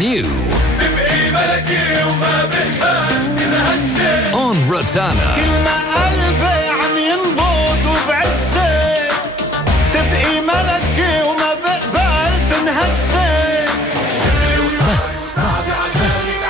New on Rotana. كل ما قلبي عم ينبض وبعزة تبقي ملكي وما بقبل تنهزي. بس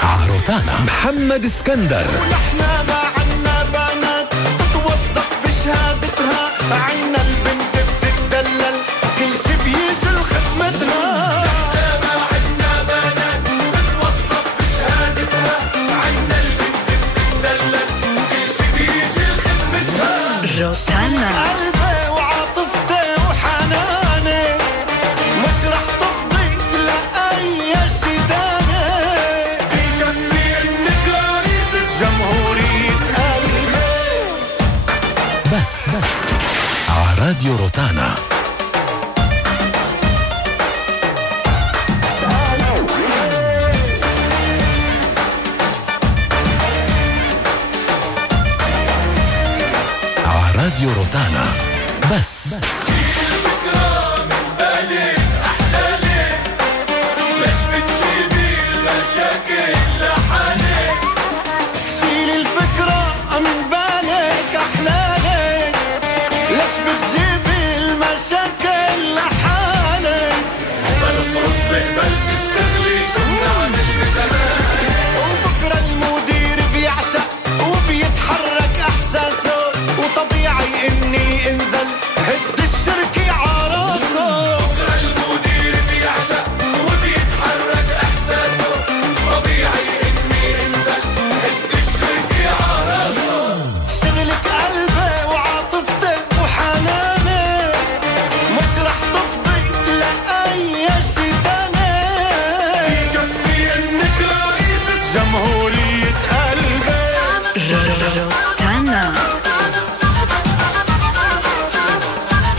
عروتانا محمد اسكندر. ونحنا ما عنا بنات تتوظف بشهادتها، عنا البنت بتتدلل كل شي بيجي لخدمتها. نحنا ما عنا بنات تتوظف بشهادتها، عنا البنت بتتدلل كل شي بيجي لخدمتها. روتانا قلبي وعاطفتي وحناني مش رح تفضي لأي شي تاني. بكفي انك رئيسة جمهورية قلبي. بس عراديو روتانا. عراديو روتانا. بس